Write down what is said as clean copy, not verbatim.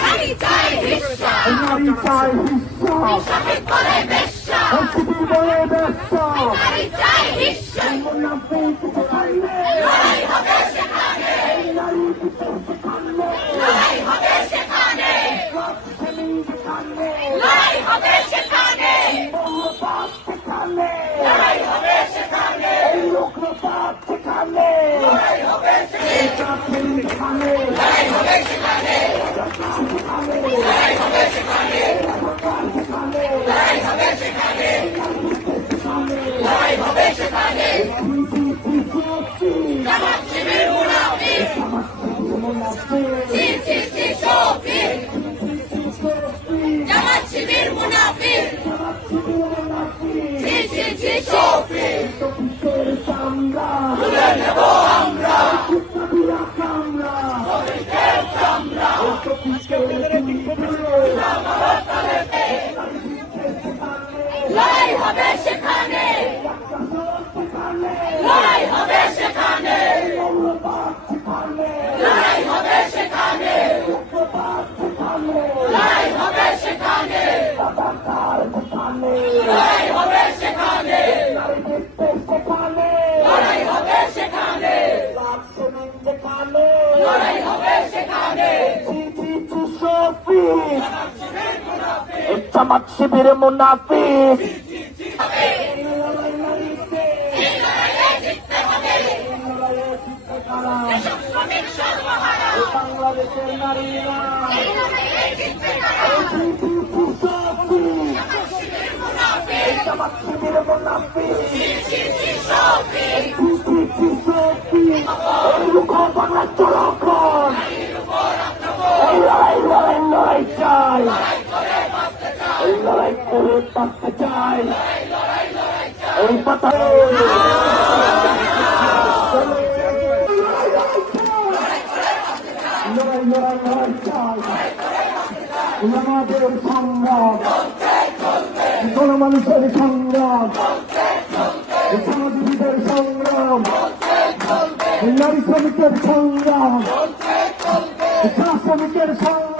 নারী চাই হিস্সা বলে ব্যস্ত লড়াই হবে সেখানে, লড়াই হবে সেখানে, লড়াই হবে সেখানে, লড়াই হবে সেখানে, লড়াই হবে সেখানে, লড়াই হবে সেখানে, লড়াই হবে সেখানে। জামাত শিবির মুনাফিক বাংলাদেশের নারীরা জামাত শিবির মুনাফিক বাংলা চলখন এই লড়াই লড়াই লড়াই চাই, এই লড়াই করে বাঁচতে চাই, এই পাতায় লড়াই লড়াই লড়াই চাই। আমাদের সংগ্রাম, গণমানুষের সংগ্রাম, শ্রমজীবীদের সংগ্রাম, নারী শ্রমিকের সংগ্রাম, চা শ্রমিকের সংগ্রাম।